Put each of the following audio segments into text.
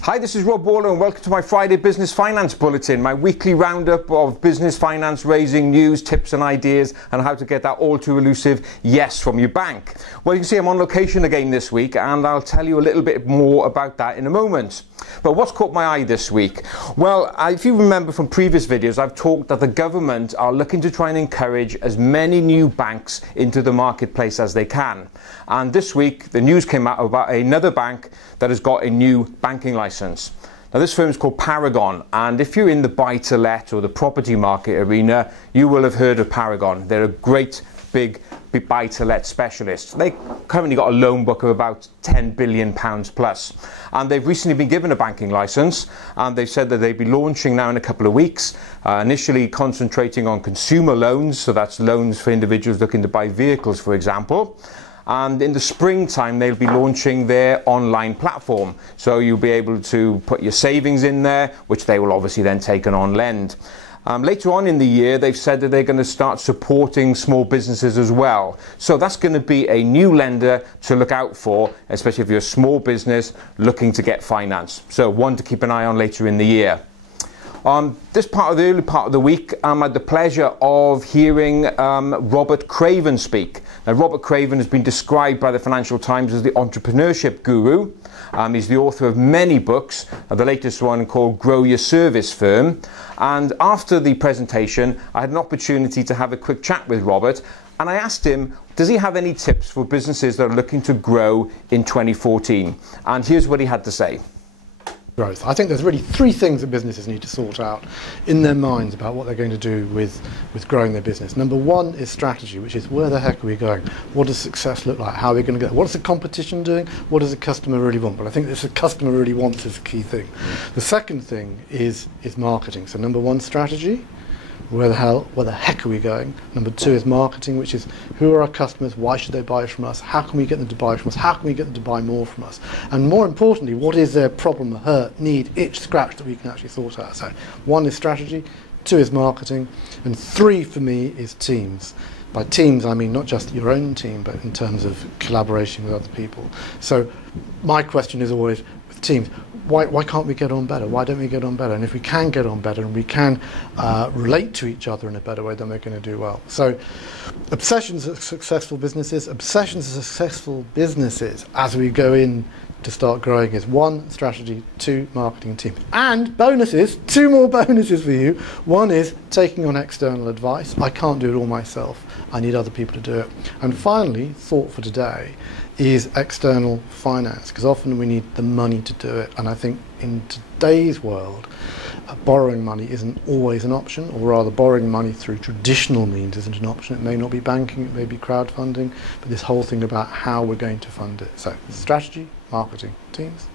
Hi, this is Rob Warlow and welcome to my Friday Business Finance Bulletin, my weekly roundup of business finance raising news, tips and ideas and how to get that all too elusive yes from your bank. Well, you can see I'm on location again this week and I'll tell you a little bit more about that in a moment. But what's caught my eye this week? Well, if you remember from previous videos, I've talked that the government are looking to try and encourage as many new banks into the marketplace as they can. And this week, the news came out about another bank that has got a new banking license. Now, this firm is called Paragon, and if you're in the buy-to-let or the property market arena, you will have heard of Paragon. They're a great big buy-to-let specialist. They currently got a loan book of about £10 billion plus, and they've recently been given a banking license, and they've said that they'll be launching now in a couple of weeks, initially concentrating on consumer loans, so that's loans for individuals looking to buy vehicles, for example. And in the springtime, they'll be launching their online platform. So you'll be able to put your savings in there, which they will obviously then take on lend. Later on in the year, they've said that they're going to start supporting small businesses as well. So that's going to be a new lender to look out for, especially if you're a small business looking to get finance. So one to keep an eye on later in the year. This part of the early part of the week, I had the pleasure of hearing Robert Craven speak. Now, Robert Craven has been described by the Financial Times as the entrepreneurship guru. He's the author of many books, the latest one called Grow Your Service Firm. And after the presentation, I had an opportunity to have a quick chat with Robert, and I asked him, does he have any tips for businesses that are looking to grow in 2014? And here's what he had to say. Growth. I think there's really three things that businesses need to sort out in their minds about what they're going to do with growing their business. Number one is strategy, which is where the heck are we going? What does success look like? How are we going to get? What's the competition doing? What does the customer really want? But I think this the customer really wants is the key thing. The second thing is marketing. So number one, strategy. Where the heck are we going? Number two is marketing, which is who are our customers, why should they buy from us, how can we get them to buy from us, how can we get them to buy more from us, and more importantly, what is their problem, hurt, need, itch, scratch that we can actually sort out. So one is strategy, two is marketing, and three for me is teams. By teams, I mean not just your own team, but in terms of collaboration with other people. So my question is always, with teams, why can't we get on better? Why don't we get on better? And if we can get on better and we can relate to each other in a better way, then we're going to do well. So obsessions of successful businesses as we go in to start growing is one, strategy, two, marketing, team. And bonuses, two more bonuses for you. One is taking on external advice. I can't do it all myself. I need other people to do it. And finally, thought for today, is external finance, because often we need the money to do it, and I think in today's world borrowing money isn't always an option, or rather borrowing money through traditional means isn't an option. It may not be banking, it may be crowdfunding, but this whole thing about how we're going to fund it. So strategy, marketing, teams,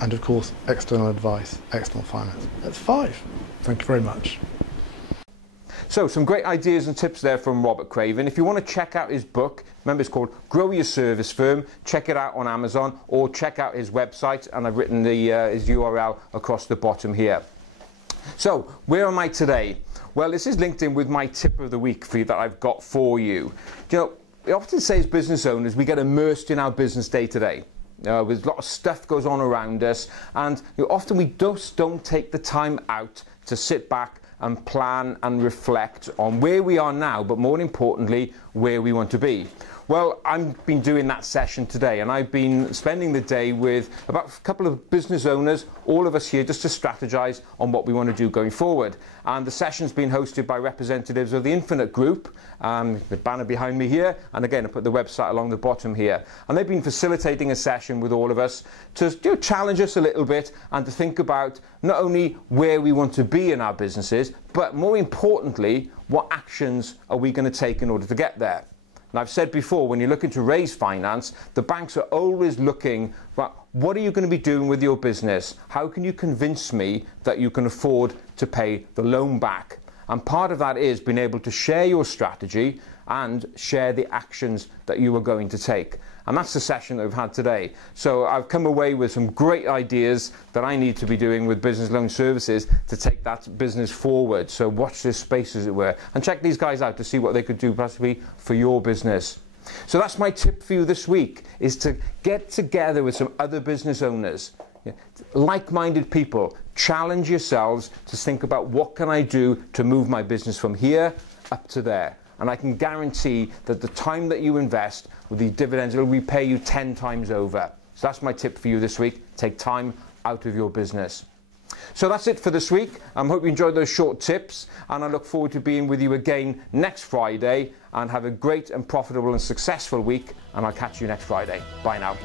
and of course external advice, external finance. That's 5. Thank you very much. So, some great ideas and tips there from Robert Craven. If you want to check out his book, remember it's called Grow Your Service Firm. Check it out on Amazon or check out his website, and I've written his URL across the bottom here. So, where am I today? Well, this is linked in with my tip of the week for you that I've got for you. You know, we often say as business owners, we get immersed in our business day to day. With a lot of stuff goes on around us, and often we just don't take the time out to sit back and plan and reflect on where we are now, but more importantly, where we want to be. Well, I've been doing that session today, and I've been spending the day with about a couple of business owners, all of us here, just to strategize on what we want to do going forward. And the session's been hosted by representatives of the Infinite Group, the banner behind me here, and again, I put the website along the bottom here. And they've been facilitating a session with all of us to challenge us a little bit and to think about not only where we want to be in our businesses, but more importantly, what actions are we going to take in order to get there. And I've said before, when you're looking to raise finance, the banks are always looking for what are you going to be doing with your business? How can you convince me that you can afford to pay the loan back? And part of that is being able to share your strategy and share the actions that you are going to take. And that's the session that we've had today. So I've come away with some great ideas that I need to be doing with Business Loan Services to take that business forward. So watch this space, as it were, and check these guys out to see what they could do possibly for your business. So that's my tip for you this week, is to get together with some other business owners. Like-minded people, challenge yourselves to think about what can I do to move my business from here up to there. And I can guarantee that the time that you invest with these dividends will repay you 10 times over. So that's my tip for you this week. Take time out of your business. So that's it for this week. I hope you enjoyed those short tips, and I look forward to being with you again next Friday. And have a great and profitable and successful week, and I'll catch you next Friday. Bye now.